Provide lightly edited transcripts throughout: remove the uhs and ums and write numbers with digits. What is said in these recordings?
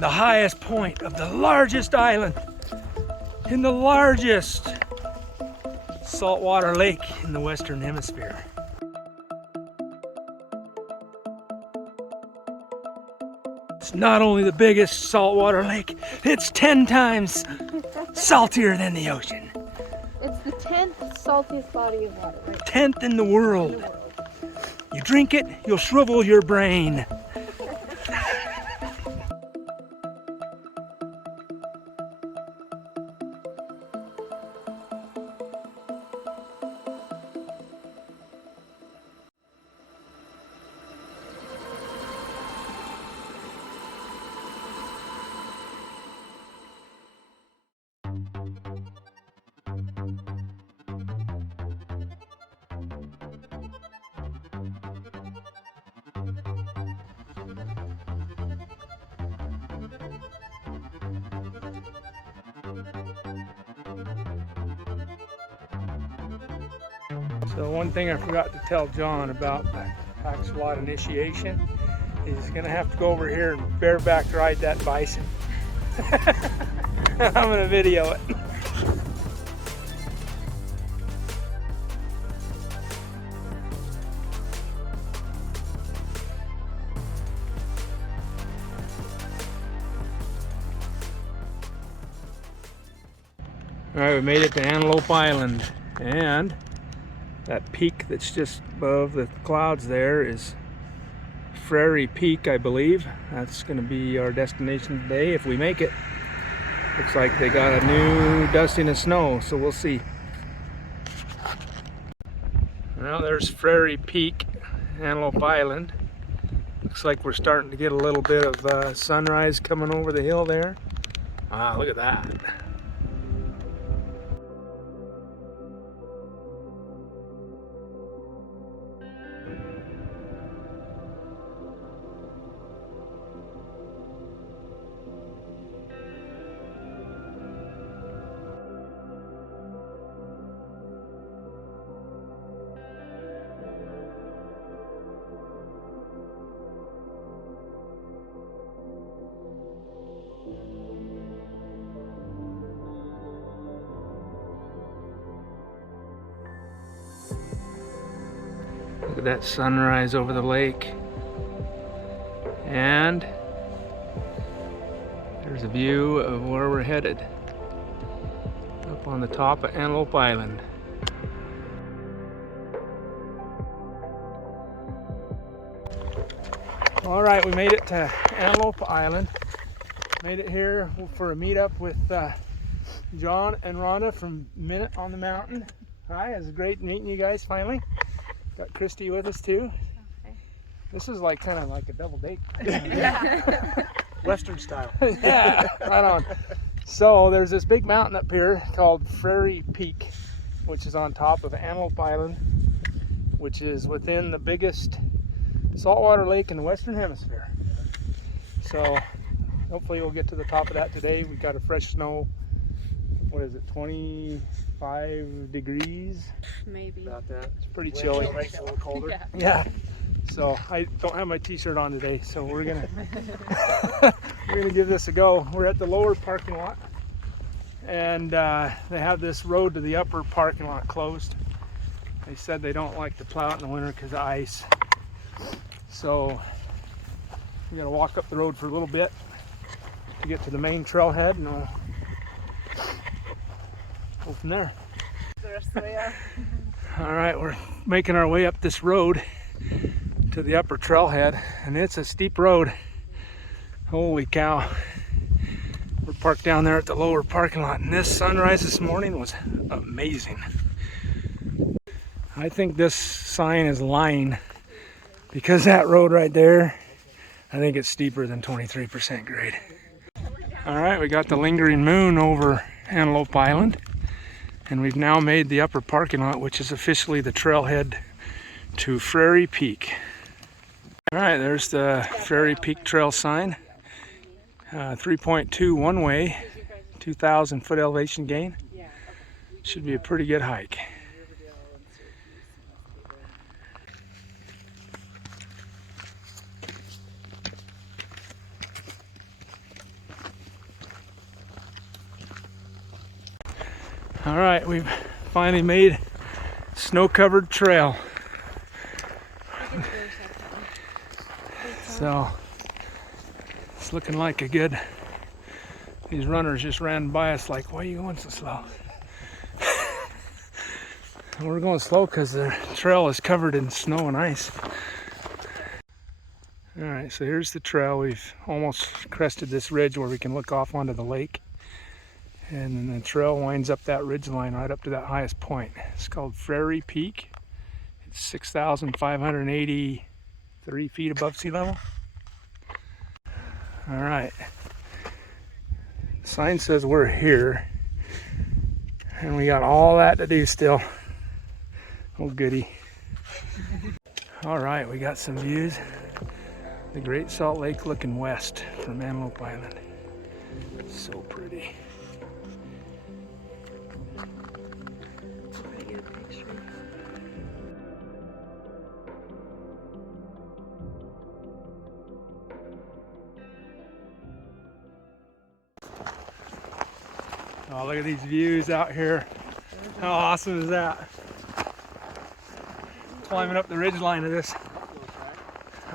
the highest point of the largest island in the largest saltwater lake in the Western Hemisphere. It's not only the biggest saltwater lake, it's 10 times saltier than the ocean. It's the 10th saltiest body of water, right? 10th in the world. You drink it, you'll shrivel your brain. So one thing I forgot to tell John about the Axolot initiation is he's gonna have to go over here and bareback ride that bison. I'm gonna video it. All right, we made it to Antelope Island, and that peak that's just above the clouds there is Frary Peak, I believe. That's going to be our destination today if we make it. Looks like they got a new dusting of snow, so we'll see. Well, there's Frary Peak, Antelope Island. Looks like we're starting to get a little bit of sunrise coming over the hill there. Ah, look at that. Look at that sunrise over the lake. And there's a view of where we're headed. Up on the top of Antelope Island. All right, we made it to Antelope Island. Made it here for a meetup with John and Rhonda from Minute on the Mountain. Hi, it was great meeting you guys finally. Got Christy with us too. Okay. This is like kind of like a double date. Yeah. Western style. Yeah, right on. So there's this big mountain up here called Frary Peak, which is on top of Antelope Island, which is within the biggest saltwater lake in the Western Hemisphere. So hopefully we'll get to the top of that today. We got a fresh snow. What is it, 25 degrees? Maybe. About that. It's pretty chilly. Makes it a little colder. Yeah. Yeah. So I don't have my t-shirt on today, so we're gonna give this a go. We're at the lower parking lot, and they have this road to the upper parking lot closed. They said they don't like to plow it in the winter because of ice. So we gotta walk up the road for a little bit to get to the main trailhead, and we'll go from there. The rest of the way up. All right, we're making our way up this road to the upper trailhead, and it's a steep road. Holy cow. We're parked down there at the lower parking lot, and this sunrise this morning was amazing. I think this sign is lying because that road right there, I think it's steeper than 23% grade. All right, we got the lingering moon over Antelope Island, and we've now made the upper parking lot, which is officially the trailhead to Frary Peak. All right, there's the Frary Peak Trail sign. 3.2 one way, 2,000 foot elevation gain. Should be a pretty good hike. All right, we've finally made snow-covered trail. So it's looking like a good. These runners just ran by us like, why are you going so slow? And we're going slow because the trail is covered in snow and ice. All right, so here's the trail. We've almost crested this ridge where we can look off onto the lake. And then the trail winds up that ridge line right up to that highest point. It's called Frary Peak. It's 6,583 feet above sea level. All right. The sign says we're here. And we got all that to do still. Oh, goody. All right, we got some views. The Great Salt Lake looking west from Antelope Island. So pretty. Oh, look at these views out here. How awesome is that? Climbing up the ridge line of this.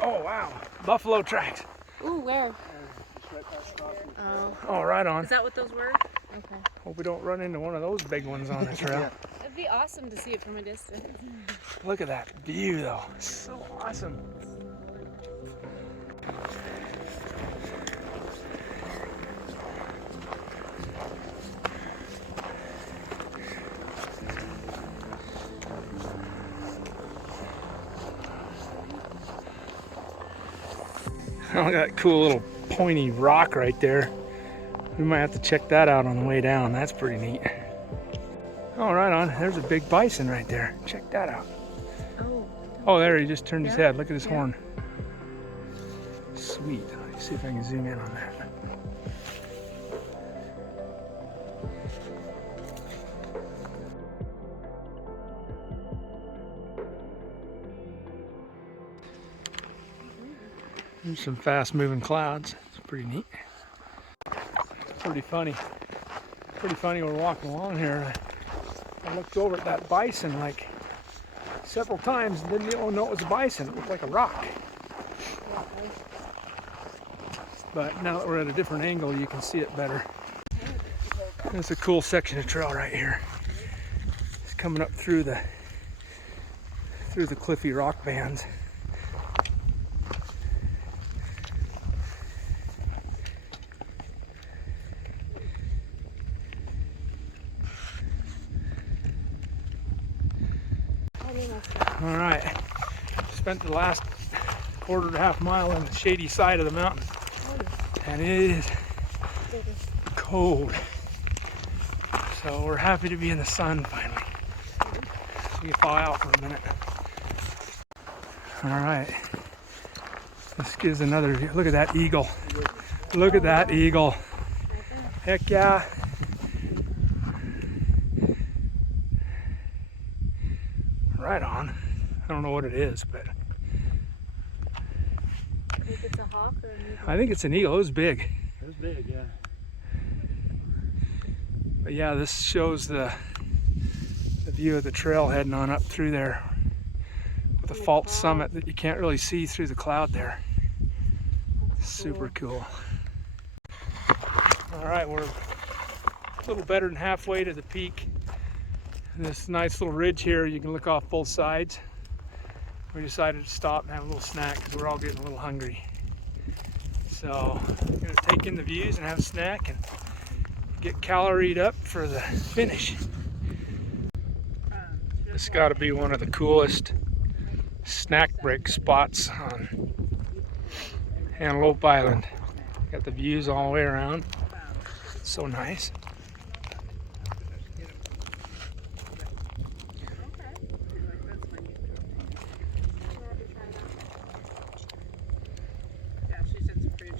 Oh, wow. Buffalo tracks. Ooh, where? Oh, right on. Is that what those were? Okay. Hope we don't run into one of those big ones on the trail. It'd be awesome to see it from a distance. Look at that view, though. So awesome. Oh, that cool little pointy rock right there. We might have to check that out on the way down. That's pretty neat. Oh, right on. There's a big bison right there. Check that out. Oh, there he just turned his head. Look at his horn. Sweet. Let's see if I can zoom in on that. There's some fast-moving clouds. It's pretty neat. Pretty funny. Pretty funny. We're walking along here. I looked over at that bison like several times and didn't even know it was a bison. It looked like a rock. But now that we're at a different angle, you can see it better. It's a cool section of trail right here. It's coming up through the cliffy rock bands. All right, spent the last quarter to half mile on the shady side of the mountain, and it is cold. So we're happy to be in the sun finally. So we can thaw out for a minute. All right, this gives another view. Look at that eagle. Look at that eagle. Heck yeah. Right on. I don't know what it is, but I think it's a hawk or an eagle. I think it's an eagle. It was big. It was big, yeah. But yeah, this shows the view of the trail heading on up through there with a false summit that you can't really see through the cloud there. Super cool. All right, we're a little better than halfway to the peak. This nice little ridge here, you can look off both sides. We decided to stop and have a little snack because we're all getting a little hungry. So we're gonna take in the views and have a snack and get caloried up for the finish. This got to be one of the coolest snack break spots on Antelope Island. Got the views all the way around. So nice.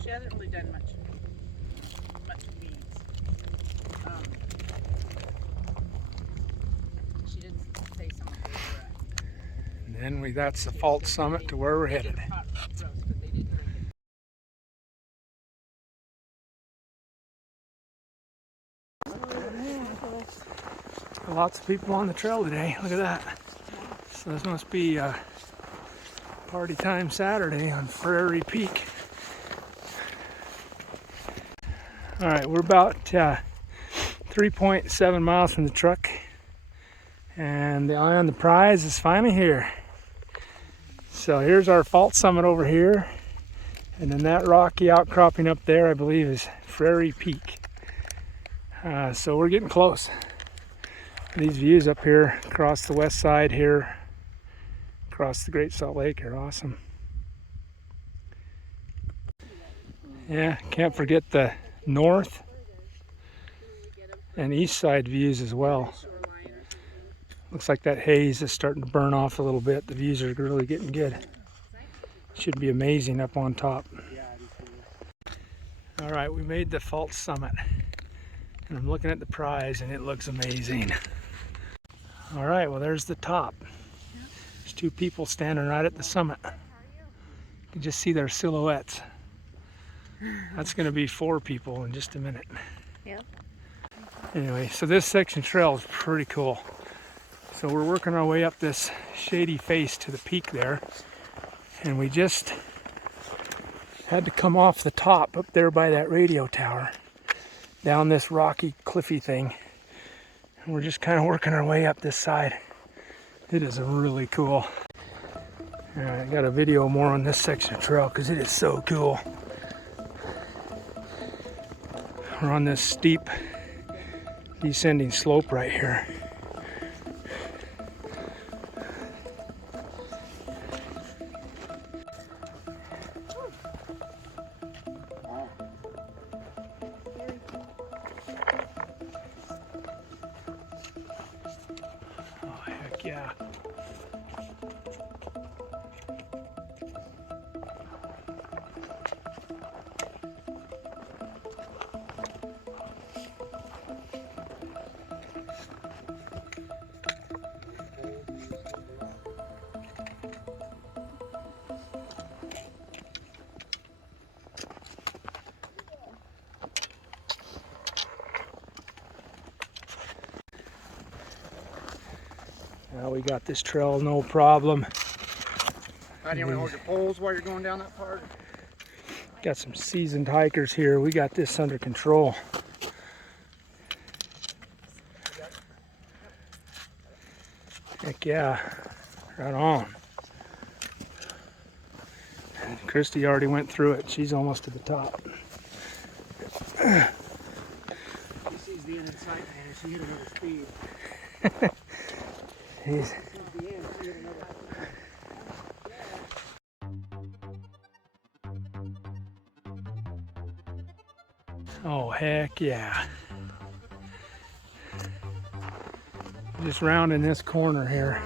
She hasn't really done much weeds. She did say some of those were at. And then that's the false summit to where we're headed. Lots of people on the trail today. Look at that. So this must be party time Saturday on Frary Peak. All right, we're about 3.7 miles from the truck, and the eye on the prize is finally here. So here's our fault summit over here, and then that rocky outcropping up there, I believe, is Frary Peak. So we're getting close. These views up here across the west side here, across the Great Salt Lake, are awesome. Yeah, can't forget the north and east side views as well. Looks like that haze is starting to burn off a little bit. The views are really getting good. Should be amazing up on top. All right, we made the fault summit, and I'm looking at the prize, and it looks amazing. All right, well, there's the top. There's two people standing right at the summit. You can just see their silhouettes. That's going to be 4 people in just a minute. Yep. Anyway, so this section trail is pretty cool. So we're working our way up this shady face to the peak there, and we just had to come off the top up there by that radio tower, down this rocky, cliffy thing. And we're just kind of working our way up this side. It is really cool. I got a video more on this section of trail because it is so cool. We're on this steep descending slope right here. Oh, heck yeah. Now we got this trail, no problem. I didn't want to hold your poles while you're going down that part. Got some seasoned hikers here. We got this under control. Heck yeah, right on. Christy already went through it. She's almost to the top. She sees the end in sight, man. She hit another speed. He's, oh, heck yeah. Just rounding this corner here.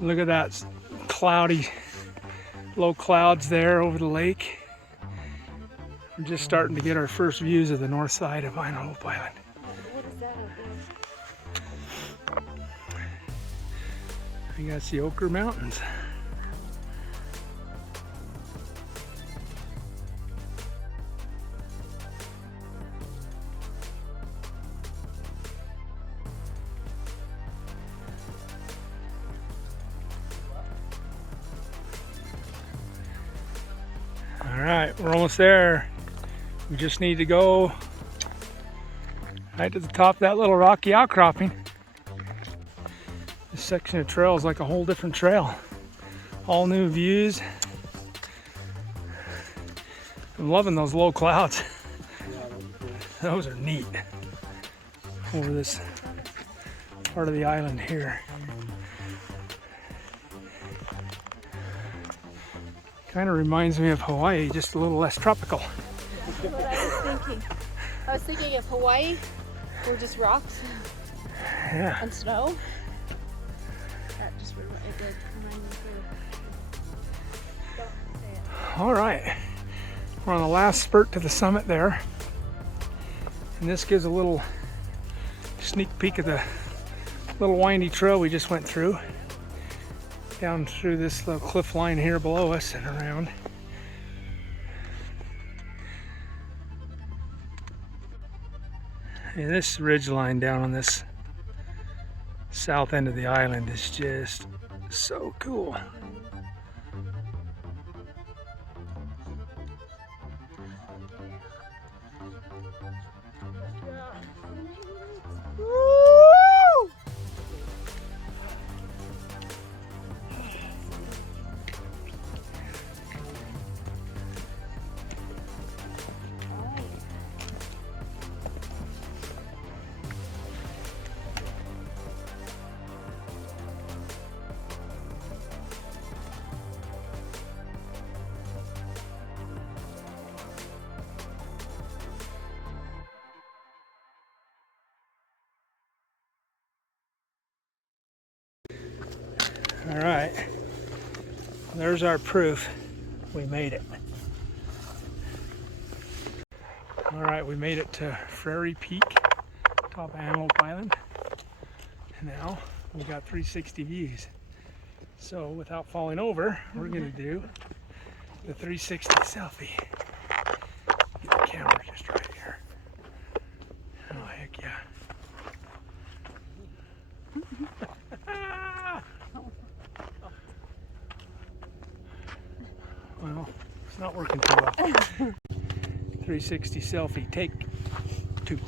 Look at that cloudy, low clouds there over the lake. We're just starting to get our first views of the north side of Antelope Island. What is that up there? You got the Ochre Mountains. All right, we're almost there. We just need to go right to the top of that little rocky outcropping. This section of trail is like a whole different trail. All new views. I'm loving those low clouds. Those are neat over this part of the island here. Kind of reminds me of Hawaii, just a little less tropical. That's what I was thinking. I was thinking if Hawaii were just rocks Yeah. and snow. That just it did remind me too. Don't say it. All right, we're on the last spurt to the summit there, and this gives a little sneak peek of the little windy trail we just went through, down through this little cliff line here below us and around. And this ridge line down on this south end of the island is just so cool. All right, there's our proof. We made it. All right, we made it to Frary Peak, top of Antelope Island. Now we got 360 views. So without falling over, we're gonna do the 360 selfie. Get the camera just right here. Oh heck yeah. Well, it's not working too well. 360 selfie, take 2.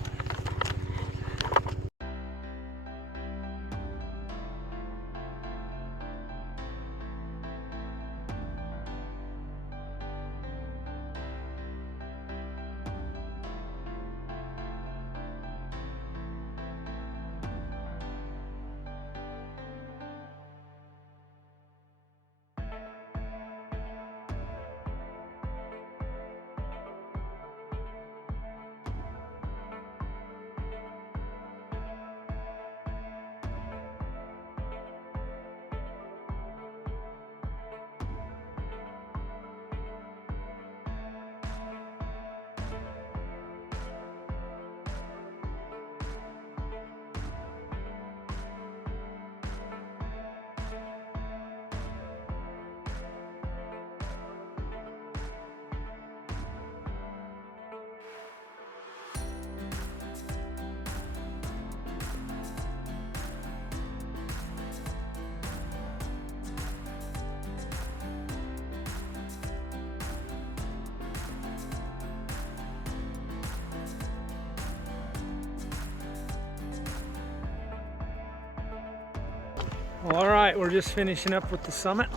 Well, all right, we're just finishing up with the summit,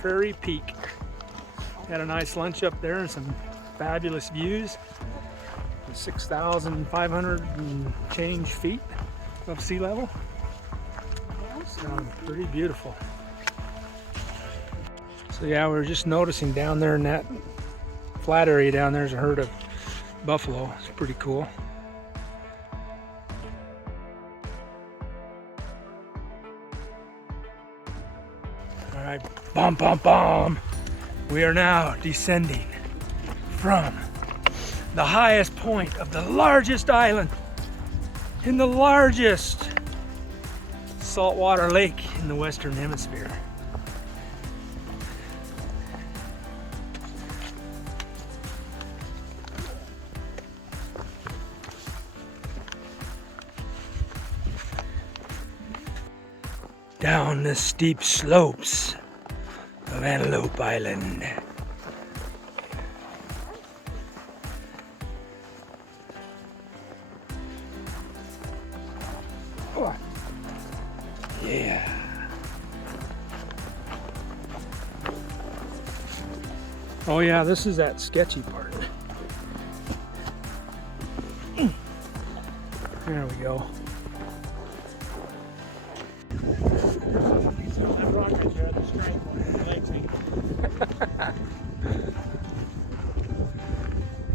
Frary Peak. Had a nice lunch up there and some fabulous views. 6,500 and change feet above sea level. So pretty beautiful. So yeah, we were just noticing down there in that flat area down there's a herd of buffalo. It's pretty cool. All right, bom, bom, bom. We are now descending from the highest point of the largest island in the largest saltwater lake in the Western Hemisphere. Down the steep slopes of Antelope Island. Yeah. Oh yeah, this is that sketchy part. There we go.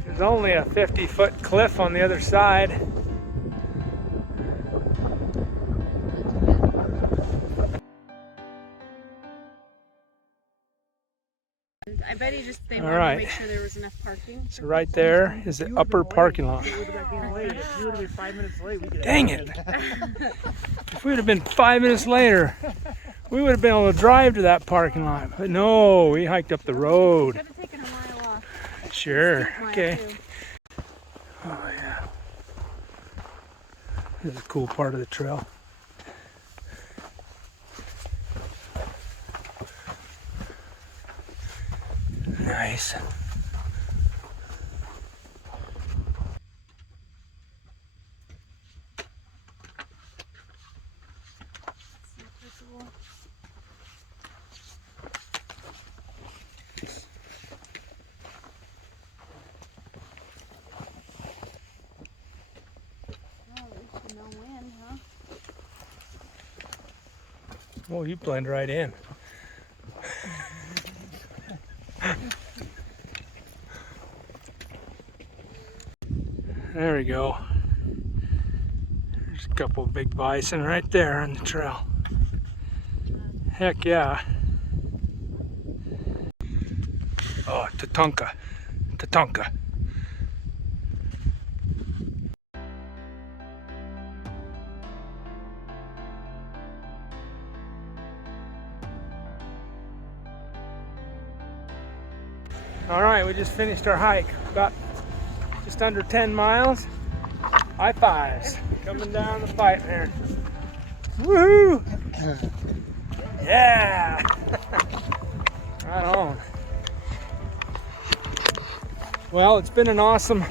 There's only a 50-foot cliff on the other side. I bet they All wanted right. to make sure there was enough parking. So right there is the upper parking lot. If you would have been 5 minutes late, we could have. Dang it! If we would have been 5 minutes later, we would have been able to drive to that parking lot. But no, we hiked up the road. Could have taken a mile off. Sure. Mile Okay. too. Oh yeah. This is a cool part of the trail. bison. No wind, huh? Well, you blend right in. There we go. There's a couple of big bison right there on the trail. Heck yeah. Oh, Tatanka. Tatanka. All right, we just finished our hike. About just under 10 miles. High fives. Coming down the pipe there. Woohoo! Yeah! Right on. Well, it's been an awesome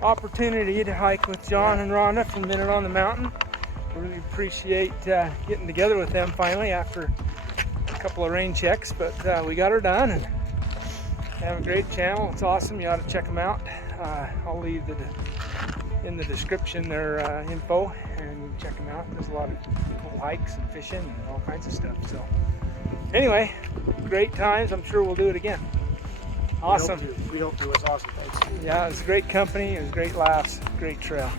opportunity to hike with John and Rhonda from Minute on the Mountain. We really appreciate getting together with them finally after a couple of rain checks, but we got her done and have a great channel. It's awesome. You ought to check them out. I'll leave in the description their info and you can check them out. There's a lot of cool hikes and fishing and all kinds of stuff. So anyway, great times. I'm sure we'll do it again. Awesome. We hope to. It was awesome. Thanks. Yeah, it was great company. It was great laughs. Great trail.